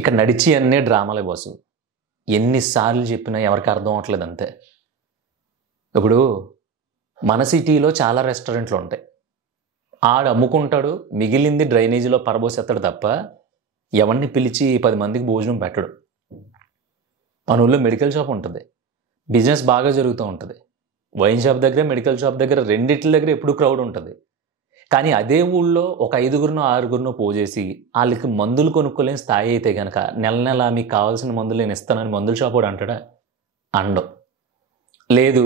ఇక నడిచి అన్నీ డ్రామాలే బాసు. ఎన్నిసార్లు చెప్పినా ఎవరికి అర్థం అవ్వట్లేదు అంతే. ఇప్పుడు మన సిటీలో చాలా రెస్టారెంట్లు ఉంటాయి. ఆడు అమ్ముకుంటాడు, మిగిలింది డ్రైనేజీలో పరబోసేస్తాడు తప్ప ఎవరిని పిలిచి 10 మందికి భోజనం పెట్టడు. మన ఊళ్ళో మెడికల్ షాప్ ఉంటుంది, బిజినెస్ బాగా జరుగుతూ ఉంటుంది. వైన్ షాప్ దగ్గర, మెడికల్ షాప్ దగ్గర రెండిట్ల దగ్గర ఎప్పుడు క్రౌడ్ ఉంటుంది. కానీ అదే ఊళ్ళో ఒక 5గురినో 6గురినో పోజేసి వాళ్ళకి మందులు కొనుక్కోలేని స్థాయి అయితే కనుక నెల నెల మీకు కావాల్సిన మందులు నేను ఇస్తానని మందుల షాప్ కూడా అంటాడా? అండం. లేదు,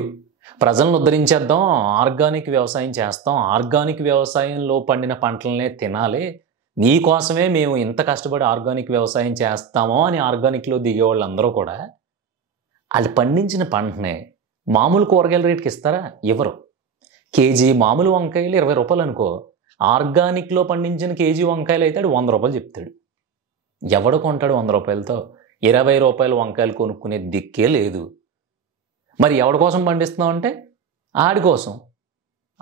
ప్రజలను ఉద్ధరించేద్దాం, ఆర్గానిక్ వ్యవసాయం చేస్తాం, ఆర్గానిక్ వ్యవసాయంలో పండిన పంటలనే తినాలి, నీకోసమే మేము ఇంత కష్టపడి ఆర్గానిక్ వ్యవసాయం చేస్తామో అని ఆర్గానిక్లో దిగే వాళ్ళందరూ కూడా వాళ్ళు పండించిన పంటనే మామూలు కూరగాయల రేటుకి ఇస్తారా? ఇవ్వరు. కేజీ మామూలు వంకాయలు 20 రూపాయలు అనుకో, ఆర్గానిక్లో పండించిన కేజీ వంకాయలు అయితే 100 రూపాయలు చెప్తాడు. ఎవడు కొంటాడు 100 రూపాయలతో? 20 రూపాయల వంకాయలు కొనుక్కునే దిక్కే లేదు. మరి ఎవడి కోసం పండిస్తున్నావు అంటే ఆడి కోసం,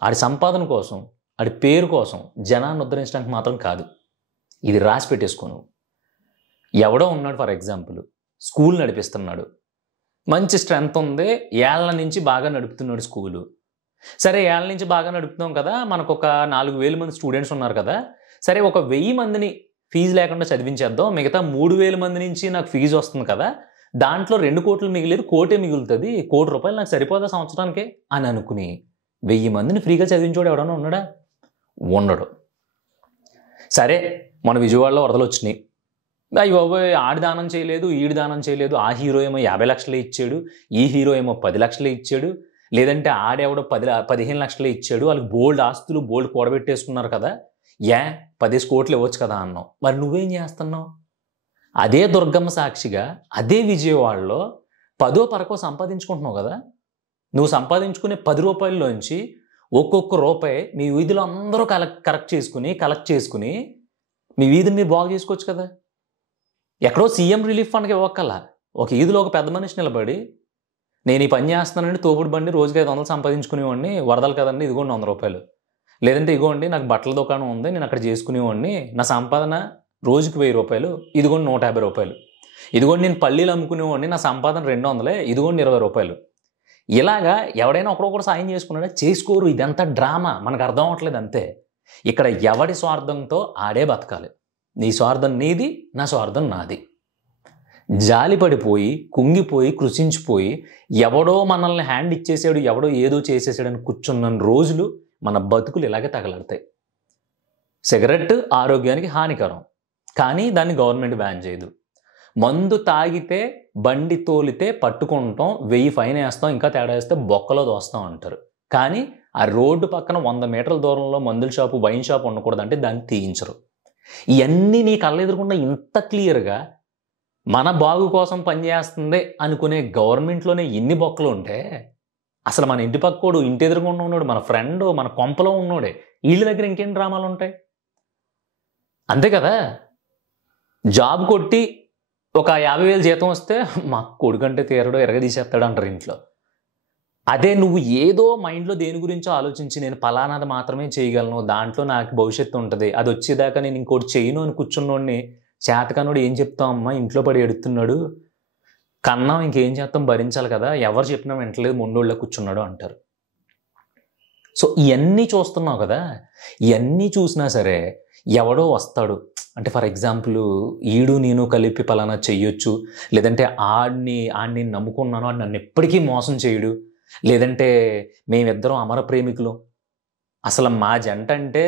ఆడి సంపాదన కోసం, ఆడి పేరు కోసం, జనాన్ని ఉద్ధరించడానికి మాత్రం కాదు. ఇది రాసి పెట్టేసుకోను. ఎవడో ఉన్నాడు, ఫర్ ఎగ్జాంపుల్ స్కూల్ నడిపిస్తున్నాడు, మంచి స్ట్రెంత్ ఉంది, ఏళ్ల నుంచి బాగా నడుపుతున్నాడు స్కూలు. సరే, ఏళ్ళ నుంచి బాగా నడుపుతున్నాం కదా, మనకు ఒక 4000 మంది స్టూడెంట్స్ ఉన్నారు కదా, సరే ఒక 1000 మందిని ఫీజు లేకుండా చదివించేద్దాం, మిగతా 3000 మంది నుంచి నాకు ఫీజు వస్తుంది కదా, దాంట్లో 2 కోట్లు మిగిలేదు, 1 కోటే మిగులుతుంది, 1 కోటి రూపాయలు నాకు సరిపోదా సంవత్సరానికి అని అనుకుని 1000 మందిని ఫ్రీగా చదివించోడు ఎవడన్నా ఉన్నాడా? ఉండడు. సరే, మన విజయవాడలో వరదలు వచ్చినాయి, అయ్యి బాబోయ్ ఆడి దానం చేయలేదు, ఈడి దానం చేయలేదు, ఆ హీరో ఏమో 50 లక్షలే ఇచ్చాడు, ఈ హీరో ఏమో 10 లక్షలే ఇచ్చాడు, లేదంటే ఆడెవడో 15 లక్షలే ఇచ్చాడు, వాళ్ళకి బోల్డ్ ఆస్తులు బోల్డ్ కూడబెట్టేసుకున్నారు కదా, 10 కోట్లు ఇవ్వచ్చు కదా అన్నావు. మరి నువ్వేం చేస్తున్నావు? అదే దుర్గమ్మ సాక్షిగా అదే విజయవాడలో 10 పరకో సంపాదించుకుంటున్నావు కదా. నువ్వు సంపాదించుకునే 10 రూపాయల్లోంచి ఒక్కొక్క రూపాయి మీ వీధిలో అందరూ కలెక్ట్ చేసుకుని మీ వీధిని మీరు బాగు చేసుకోవచ్చు కదా. ఎక్కడో సీఎం రిలీఫ్ ఫండ్కి ఇవ్వక్కల, ఒక వీధిలో ఒక పెద్ద మనిషి నిలబడి నేను ఈ పని చేస్తున్నానండి, తోపుడు బండి రోజుకి 500 సంపాదించుకునేవాడిని, వరదలు కదండి ఇదిగోండి 100 రూపాయలు, లేదంటే ఇదిగోండి నాకు బట్టల దుకాణం ఉంది నేను అక్కడ చేసుకునేవాడిని, నా సంపాదన రోజుకి 1000 రూపాయలు, ఇదిగోండి 150 రూపాయలు, ఇదిగోండి నేను పల్లీలు అమ్ముకునేవాడిని, నా సంపాదన 200, ఇదిగోండి 20 రూపాయలు. ఇలాగా ఎవడైనా ఒకరొకరు సాయం చేసుకున్నాడా? చేసుకోరు. ఇదంతా డ్రామా, మనకు అర్థం అవ్వట్లేదు అంతే. ఇక్కడ ఎవడి స్వార్థంతో ఆడే బతకాలి. నీ స్వార్థం నీది, నా స్వార్థం నాది. జాలిపడిపోయి, కుంగిపోయి, కృషించిపోయి ఎవడో మనల్ని హ్యాండ్ ఇచ్చేసాడు, ఎవడో ఏదో చేసేసాడని కూర్చున్న రోజులు మన బతుకులు ఇలాగే తగలడతాయి. సిగరెట్ ఆరోగ్యానికి హానికరం, కానీ దాన్ని గవర్నమెంట్ బ్యాన్ చేయదు. మందు తాగితే, బండి తోలితే పట్టుకుంటాం, 1000 ఫైన్ వేస్తాం, ఇంకా తేడా వేస్తే బొక్కలో దోస్తాం అంటారు. కానీ ఆ రోడ్డు పక్కన 100 మీటర్ల దూరంలో మందుల షాపు, వైన్ షాప్ ఉండకూడదంటే దాన్ని తీయించరు. ఇవన్నీ నీ కళ్ళ ఎదురకుండా ఇంత క్లియర్గా మన బాగు కోసం పనిచేస్తుంది అనుకునే గవర్నమెంట్లోనే ఇన్ని బొక్కలు ఉంటే అసలు మన ఇంటి పక్కోడు, ఇంటి ఎదురుకుండా ఉన్నాడు, మన ఫ్రెండ్, మన కొంపలో ఉన్నోడే, వీళ్ళ దగ్గర ఇంకేం డ్రామాలు ఉంటాయి? అంతే కదా. జాబ్ కొట్టి ఒక 50,000 జీతం వస్తే మా కొడుకంటే తీరడో ఎరగదీసేస్తాడు అంటారు ఇంట్లో. అదే నువ్వు ఏదో మైండ్లో దేని గురించో ఆలోచించి నేను పలానాది మాత్రమే చేయగలను, దాంట్లో నాకు భవిష్యత్తు ఉంటుంది, అది వచ్చేదాకా నేను ఇంకోటి చేయను అని కూర్చున్నోడిని చేతకన్నోడు ఏం చెప్తాం, అమ్మా ఇంట్లో పడి ఎడుతున్నాడు, కన్నాం ఇంకేం చేస్తాం, భరించాలి కదా, ఎవరు చెప్పినా వెంటలేదు, మొండోళ్ళ కూర్చున్నాడు అంటారు. సో ఇవన్నీ చూస్తున్నావు కదా, ఇవన్నీ చూసినా సరే ఎవడో వస్తాడు అంటే, ఫర్ ఎగ్జాంపుల్ ఈడు నేను కలిపి పలానా చెయ్యొచ్చు, లేదంటే ఆడిని నమ్ముకున్నాను, ఆడు నన్ను ఎప్పటికీ మోసం చేయడు, లేదంటే మేమిద్దరం అమర ప్రేమికులు, అసలు మా జంట అంటే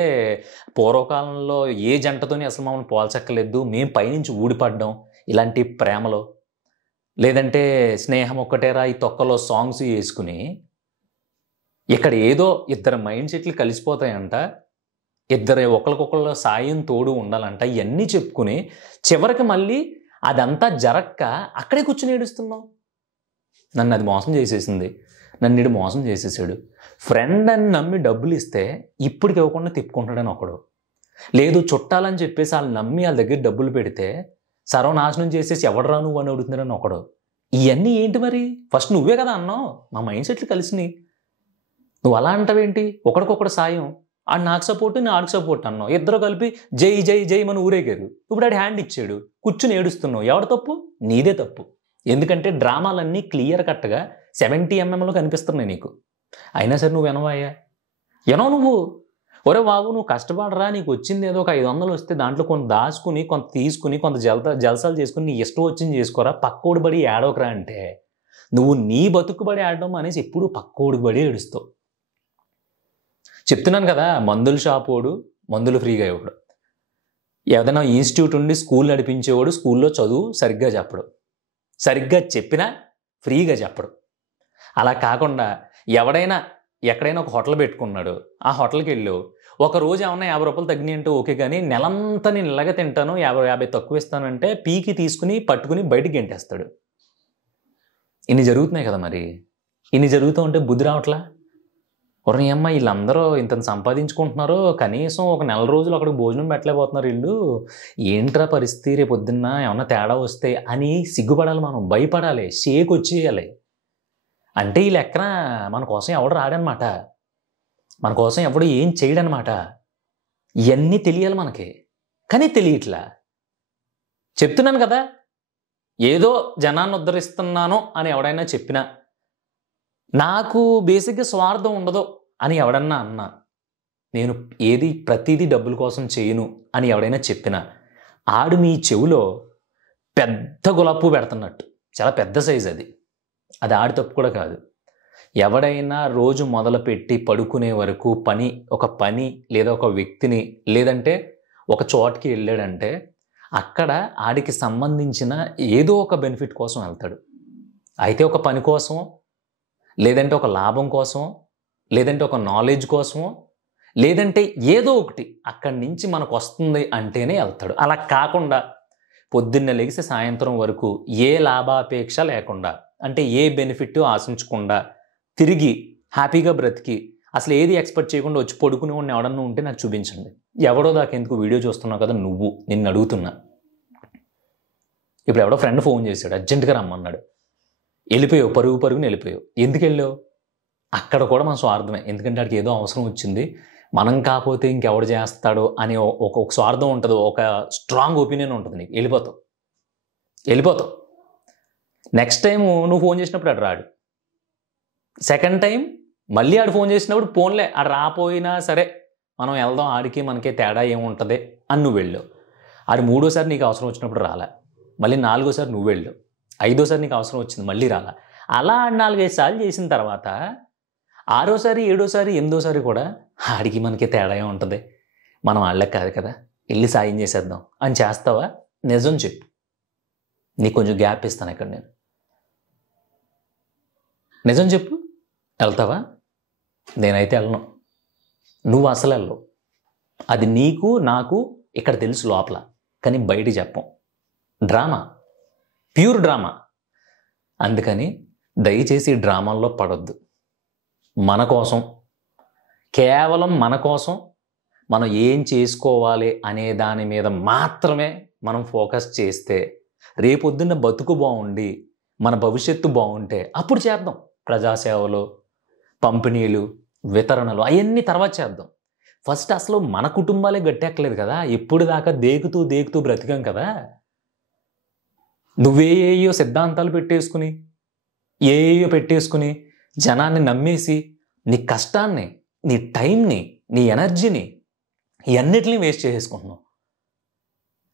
పూర్వకాలంలో ఏ జంటతోని అసలు మమ్మల్ని పోల్చక్కర్లేదు, మేము పైనుంచి ఊడిపడ్డాం, ఇలాంటి ప్రేమలో, లేదంటే స్నేహం ఒక్కటేరా ఈ తొక్కలో సాంగ్స్ వేసుకుని ఇక్కడ ఏదో ఇద్దరు మైండ్ సెట్లు కలిసిపోతాయంట, ఇద్దరు ఒకరికొకళ్ళు సాయం తోడు ఉండాలంట, ఇవన్నీ చెప్పుకుని చివరికి మళ్ళీ అదంతా జరక్క అక్కడే కూర్చుని ఏడుస్తున్నావు. నన్ను అది మోసం చేసేసింది, నన్ను ఇడు మోసం చేసేసాడు, ఫ్రెండ్ అని నమ్మి డబ్బులు ఇస్తే ఇప్పటికి ఇవ్వకుండా తిప్పుకుంటాడని ఒకడు, లేదు చుట్టాలని చెప్పేసి వాళ్ళు నమ్మి వాళ్ళ దగ్గర డబ్బులు పెడితే సర్వనాశనం చేసేసి ఎవడరా నువ్వు అని అడుగుతున్నాడని ఒకడు. ఇవన్నీ ఏంటి మరి? ఫస్ట్ నువ్వే కదా అన్నావు మా మైండ్ సెట్లు కలిసినాయి, నువ్వు అలా అంటావేంటి? ఒకడికొకడు సాయం, ఆడు నాకు సపోర్ట్, నేను ఆడికి సపోర్ట్ అన్నావు. ఇద్దరు కలిపి జై జై జై మన ఊరేగారు. ఇప్పుడు ఆడు హ్యాండ్ ఇచ్చాడు, కూర్చుని ఏడుస్తున్నావు. ఎవడు తప్పు? నీదే తప్పు. ఎందుకంటే డ్రామాలన్నీ క్లియర్ కట్గా 70 mm కనిపిస్తున్నాయి నీకు. అయినా సరే నువ్వు వినవాయ్యా, వినవు నువ్వు. ఒరే బాబు, నువ్వు కష్టపడరా, నీకు వచ్చింది ఏదో ఒక 500 వస్తే దాంట్లో కొంత దాచుకుని, కొంత తీసుకుని, కొంత జలసాలు చేసుకుని నీ ఇష్టం వచ్చింది చేసుకోరా, పక్కోడి బడి ఏడవకరా అంటే నువ్వు నీ బతుకుబడి ఆడడం అనేసి ఎప్పుడు పక్కోడి బడి ఏడుస్తావు. చెప్తున్నాను కదా, మందుల షాపోడు మందులు ఫ్రీగా ఇవ్వడు, ఏదైనా ఇన్స్టిట్యూట్ ఉండి స్కూల్ నడిపించేవాడు స్కూల్లో చదువు సరిగ్గా చెప్పడు, సరిగ్గా చెప్పినా ఫ్రీగా చెప్పడు. అలా కాకుండా ఎవడైనా ఎక్కడైనా ఒక హోటల్ పెట్టుకున్నాడు, ఆ హోటల్కి వెళ్ళు, ఒక రోజు ఏమన్నా 50 రూపాయలు తగ్గినాయి అంటే ఓకే, కానీ నెలంతా నేను ఇలాగే తింటాను, 50 తక్కువ ఇస్తానంటే పీకి తీసుకుని పట్టుకుని బయటికి గెంటేస్తాడు. ఇన్ని జరుగుతున్నాయి కదా. మరి ఇన్ని జరుగుతూ ఉంటే బుద్ధి రావట్లా? ఒరే అమ్మ, వీళ్ళందరూ ఇంత సంపాదించుకుంటున్నారు, కనీసం ఒక నెల రోజులు అక్కడికి భోజనం పెట్టలేకపోతున్నారు వీళ్ళు, ఏంట్రా పరిస్థితి, రేపు పొద్దున్న ఏమన్నా తేడా వస్తే అని సిగ్గుపడాలి, మనం భయపడాలి, షేక్ వచ్చేయాలి. అంటే ఈ లెక్కన మన కోసం ఎవడు రాడనమాట, మన కోసం ఎవడు ఏం చేయడనమాట. ఇవన్నీ తెలియాలి మనకి, కానీ తెలియట్లా. చెప్తున్నాను కదా, ఏదో జనాన్ని ఉద్ధరిస్తున్నాను అని ఎవడైనా చెప్పినా, నాకు బేసిక్గా స్వార్థం ఉండదు అని ఎవడన్నా అన్నా, నేను ప్రతిదీ డబ్బుల కోసం చేయను అని ఎవడైనా చెప్పినా, ఆడు మీ చెవిలో పెద్ద గులాబీ పువ్వు పెడుతున్నట్టు, చాలా పెద్ద సైజు అది ఆడి తప్పు కూడా కాదు. ఎవడైనా రోజు మొదలుపెట్టి పడుకునే వరకు ఒక పని లేదా ఒక వ్యక్తిని లేదంటే ఒక చోటుకి వెళ్ళాడంటే అక్కడ ఆడికి సంబంధించిన ఏదో ఒక బెనిఫిట్ కోసం వెళ్తాడు. అయితే ఒక పని కోసం, లేదంటే ఒక లాభం కోసం, లేదంటే ఒక నాలెడ్జ్ కోసమో, లేదంటే ఏదో ఒకటి అక్కడి నుంచి మనకు వస్తుంది అంటేనే వెళ్తాడు. అలా కాకుండా పొద్దున్న లెగిసి సాయంత్రం వరకు ఏ లాభాపేక్ష లేకుండా, అంటే ఏ బెనిఫిట్ ఆశించకుండా తిరిగి హ్యాపీగా బ్రతికి అసలు ఏది ఎక్స్పెక్ట్ చేయకుండా వచ్చి పడుకునే వాడిని ఎవడన్నా ఉంటే నాకు చూపించండి. ఎవడో దాకా ఎందుకు వీడియో చూస్తున్నావు కదా నువ్వు, నిన్ను అడుగుతున్నా. ఇప్పుడు ఎవడో ఫ్రెండ్ ఫోన్ చేశాడు, అర్జెంటుగా రమ్మన్నాడు, వెళ్ళిపోయావు, పరుగుని వెళ్ళిపోయావు. ఎందుకు వెళ్ళావు? అక్కడ కూడా మన స్వార్థమే. ఎందుకంటే వాడికి ఏదో అవసరం వచ్చింది, మనం కాకపోతే ఇంకెవడు చేస్తాడో అని ఒక స్వార్థం ఉంటుంది, ఒక స్ట్రాంగ్ ఒపీనియన్ ఉంటుంది నీకు. వెళ్ళిపోతావు. నెక్స్ట్ టైం నువ్వు ఫోన్ చేసినప్పుడు ఆడు రాడు. సెకండ్ టైం మళ్ళీ ఆడు ఫోన్ చేసినప్పుడు ఫోన్లే, ఆడు రాపోయినా సరే మనం వెళ్దాం, ఆడికి మనకే తేడా ఏముంటుంది అని నువ్వు వెళ్ళావు. ఆడు మూడోసారి నీకు అవసరం వచ్చినప్పుడు రాలా, మళ్ళీ నాలుగోసారి నువ్వు వెళ్ళావు, ఐదోసారి నీకు అవసరం వచ్చింది మళ్ళీ రాలా. అలా 4-5 సార్లు చేసిన తర్వాత ఆరోసారి, ఏడోసారి, 8దోసారి కూడా ఆడికి మనకి తేడా ఉంటుంది, మనం వాళ్ళకి కాదు కదా, వెళ్ళి సాయం చేసేద్దాం అని చేస్తావా? నిజం చెప్పు, నీకు కొంచెం గ్యాప్ ఇస్తాను ఇక్కడ నేను. నిజం చెప్పు, వెళ్తావా? నేనైతే వెళ్ళను, నువ్వు అసలు వెళ్ళవు. అది నీకు నాకు ఇక్కడ తెలుసు లోపల, కానీ బయటికి చెప్పం. Drama, pure drama. అందుకని దయచేసి డ్రామాల్లో పడొద్దు. మన కోసం, కేవలం మన కోసం మనం ఏం చేసుకోవాలి అనే దాని మీద మాత్రమే మనం ఫోకస్ చేస్తే రేపొద్దున్న బతుకు బాగుండి మన భవిష్యత్తు బాగుంటే అప్పుడు చేద్దాం. ప్రజాసేవలు, పంపిణీలు, వితరణలు అవన్నీ తర్వాత చేద్దాం. ఫస్ట్ అసలు మన కుటుంబాలే గట్టెక్కలేదు కదా, ఎప్పుడు దాకా దేకుతూ బ్రతికాం కదా. నువ్వేయో సిద్ధాంతాలు పెట్టేసుకుని జనాన్ని నమ్మేసి నీ కష్టాన్ని, నీ టైంని, నీ ఎనర్జీని ఇవన్నిటిని వేస్ట్ చేసేసుకుంటున్నావు.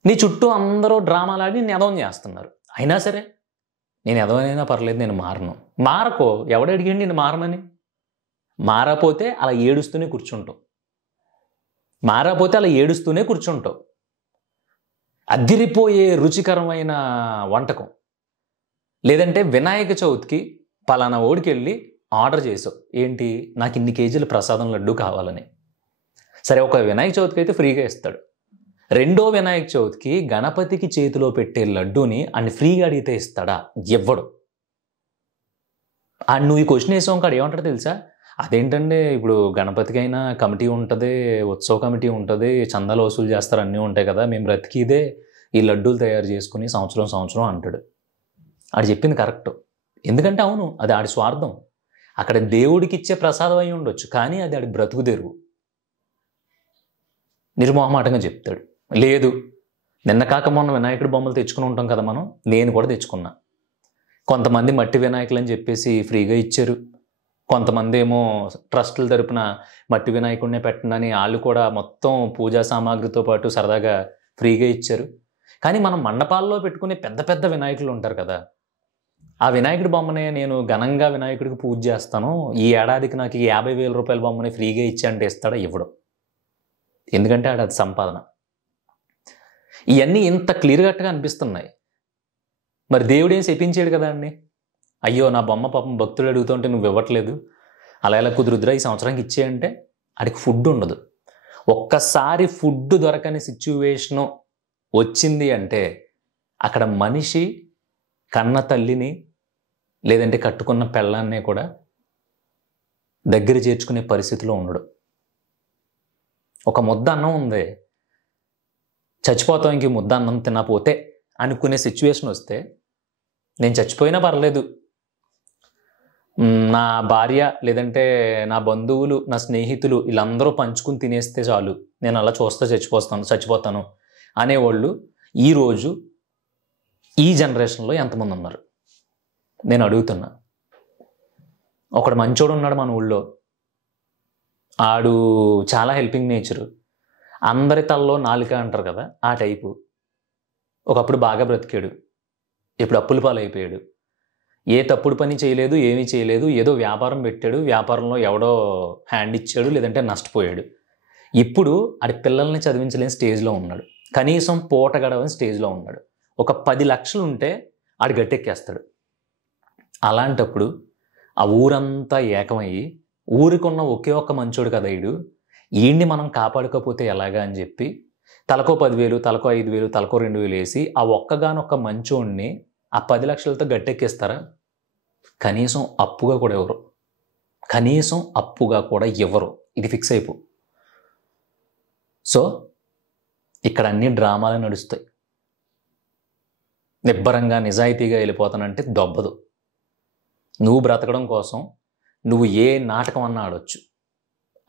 నీ చుట్టూ అందరూ డ్రామాలాడి నేను ఎదవం చేస్తున్నారు. అయినా సరే నేను ఎదవనైనా పర్లేదు, నేను మారకో. ఎవడు అడిగాడు నేను మారమని? మారపోతే అలా ఏడుస్తూనే కూర్చుంటావు. అదిరిపోయే రుచికరమైన వంటకం, లేదంటే వినాయక చవితికి పలానా ఓడికి వెళ్ళి ఆర్డర్ చేసావు, ఏంటి నాకు ఇన్ని కేజీల ప్రసాదం లడ్డు కావాలని. సరే, ఒక వినాయక చవితికి అయితే ఫ్రీగా ఇస్తాడు. రెండో వినాయక చవితికి గణపతికి చేతిలో పెట్టే లడ్డూని అన్ని ఫ్రీగా అడిగితే ఇస్తాడా? ఇవ్వడు. నువ్వు ఈ క్వశ్చన్ వేసావు కాడు ఏమంటాడు తెలుసా? అదేంటంటే ఇప్పుడు గణపతికైనా కమిటీ ఉంటుంది, ఉత్సవ కమిటీ ఉంటుంది, చందాలు వసూలు చేస్తారు, అన్నీ ఉంటాయి కదా, మేము బ్రతికిదే ఈ లడ్డూలు తయారు చేసుకుని సంవత్సరం అంటాడు. ఆడు చెప్పింది కరెక్ట్. ఎందుకంటే అవును, అది ఆడి స్వార్థం. అక్కడ దేవుడికి ఇచ్చే ప్రసాదం అయి ఉండొచ్చు, కానీ అది ఆడి బ్రతుకు తెరువు. నిర్మోహమాటంగా చెప్తాడు. లేదు, నిన్న కాక మొన్న వినాయకుడి బొమ్మలు తెచ్చుకుని ఉంటాం కదా మనం, నేను కూడా తెచ్చుకున్నా. కొంతమంది మట్టి వినాయకులు అని చెప్పేసి ఫ్రీగా ఇచ్చారు, కొంతమంది ఏమో ట్రస్టుల తరపున మట్టి వినాయకుడినే పెట్టండి వాళ్ళు కూడా మొత్తం పూజా సామాగ్రితో పాటు సరదాగా ఫ్రీగా ఇచ్చారు. కానీ మనం మండపాల్లో పెట్టుకునే పెద్ద పెద్ద వినాయకులు ఉంటారు కదా, ఆ వినాయకుడి బొమ్మనే నేను ఘనంగా వినాయకుడికి పూజ చేస్తాను, ఈ ఏడాదికి నాకు 50,000 రూపాయల బొమ్మని ఫ్రీగా ఇచ్చాంటే ఇస్తాడా? ఇవ్వడం. ఎందుకంటే అది సంపాదన. ఇవన్నీ ఇంత క్లియర్ కట్గా అనిపిస్తున్నాయి. మరి దేవుడు ఏం శపించాడు కదా అండి, అయ్యో నా బొమ్మ పాపం భక్తులు అడుగుతుంటే నువ్వు ఇవ్వట్లేదు, అలా ఎలా కుదురుద్దురా, ఈ సంవత్సరానికి ఇచ్చేయంటే ఆడికి ఫుడ్ ఉండదు. ఒక్కసారి ఫుడ్ దొరకని సిచ్యువేషను వచ్చింది అంటే అక్కడ మనిషి కన్న తల్లిని లేదంటే కట్టుకున్న పెళ్ళాన్నే కూడా దగ్గర చేర్చుకునే పరిస్థితిలో ఉండడు. ఒక ముద్ద అన్నం ఉంది, చచ్చిపోతాం, ఇంక ముద్ద అన్నం తినకపోతే అనుకునే సిచ్యువేషన్ వస్తే నేను చచ్చిపోయినా పర్లేదు, నా భార్య లేదంటే నా బంధువులు నా స్నేహితులు వీళ్ళందరూ పంచుకుని తినేస్తే చాలు, నేను అలా చూస్తే చచ్చిపోతాను అనేవాళ్ళు ఈరోజు ఈ జనరేషన్లో ఎంతమంది ఉన్నారు నేను అడుగుతున్నా. ఒకడు మంచోడు ఉన్నాడు మన ఊళ్ళో, ఆడు చాలా హెల్పింగ్ నేచరు, అందరి తల్లో నాలుక అంటారు కదా ఆ టైపు. ఒకప్పుడు బాగా బ్రతికాడు, ఇప్పుడు అప్పుల పాలైపోయాడు. ఏ తప్పుడు పని చేయలేదు, ఏమీ చేయలేదు, ఏదో వ్యాపారం పెట్టాడు, వ్యాపారంలో ఎవడో హ్యాండ్ ఇచ్చాడు లేదంటే నష్టపోయాడు. ఇప్పుడు ఆడి పిల్లల్ని చదివించలేని స్టేజ్లో ఉన్నాడు, కనీసం పూట గడవని స్టేజ్లో ఉన్నాడు. ఒక 10 లక్షలు ఉంటే ఆడు గట్టెక్కేస్తాడు. అలాంటప్పుడు ఆ ఊరంతా ఏకమయ్యి ఊరికున్న ఒకే ఒక్క మంచోడు కదా ఈయన్ని మనం కాపాడుకోకపోతే ఎలాగా అని చెప్పి తలకో 10,000, తలకో 5,000, తలకో 2,000 వేసి ఆ ఒక్కగానొక్క మంచోడిని ఆ 10 లక్షలతో గట్టెక్కిస్తారా? కనీసం అప్పుగా కూడా ఇవ్వరు, కనీసం అప్పుగా కూడా ఇవ్వరు. ఇది ఫిక్స్ అయిపో. సో ఇక్కడ అన్ని డ్రామాలు నడుస్తాయి. నిబ్బరంగా నిజాయితీగా వెళ్ళిపోతానంటే దొబ్బదు. నువ్వు బ్రతకడం కోసం నువ్వు ఏ నాటకం అన్నా ఆడొచ్చు,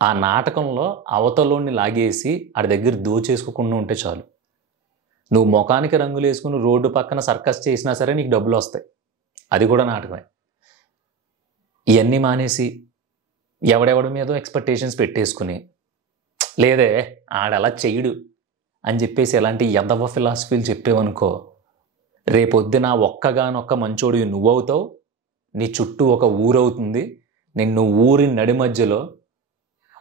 ఆ నాటకంలో అవతలోని లాగేసి ఆడి దగ్గర దోచేసుకోకుండా ఉంటే చాలు. నువ్వు ముఖానికి రంగులు వేసుకుని రోడ్డు పక్కన సర్కస్ చేసినా సరే నీకు డబ్బులు వస్తాయి, అది కూడా నాటకమే. ఇవన్నీ మానేసి ఎవడెవడి మీదో ఎక్స్పెక్టేషన్స్ పెట్టేసుకుని లేదే ఆడలా చెయ్యడు అని చెప్పేసి ఎలాంటి ఎదవ ఫిలాసఫీలు చెప్పేవనుకో, రేపొద్దున ఒక్కగానొక్క మంచోడు నువ్వవుతావు, నీ చుట్టూ ఒక ఊరవుతుంది, నిన్ను ఊరి నడి మధ్యలో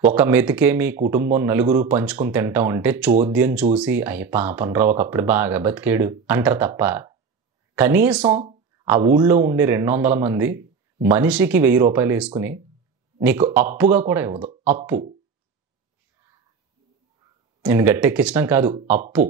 ఒక మెతికే మీ కుటుంబం నలుగురు పంచుకుని తింటా ఉంటే చోద్యం చూసి అయ్య పాపనరా ఒకప్పుడు బాగా బతికేడు అంటారు తప్ప కనీసం ఆ ఊళ్ళో ఉండే 200 మంది మనిషికి 1000 రూపాయలు వేసుకుని నీకు అప్పుగా కూడా ఇవ్వదు. అప్పు, నేను గట్టెక్కించడం కాదు, అప్పు.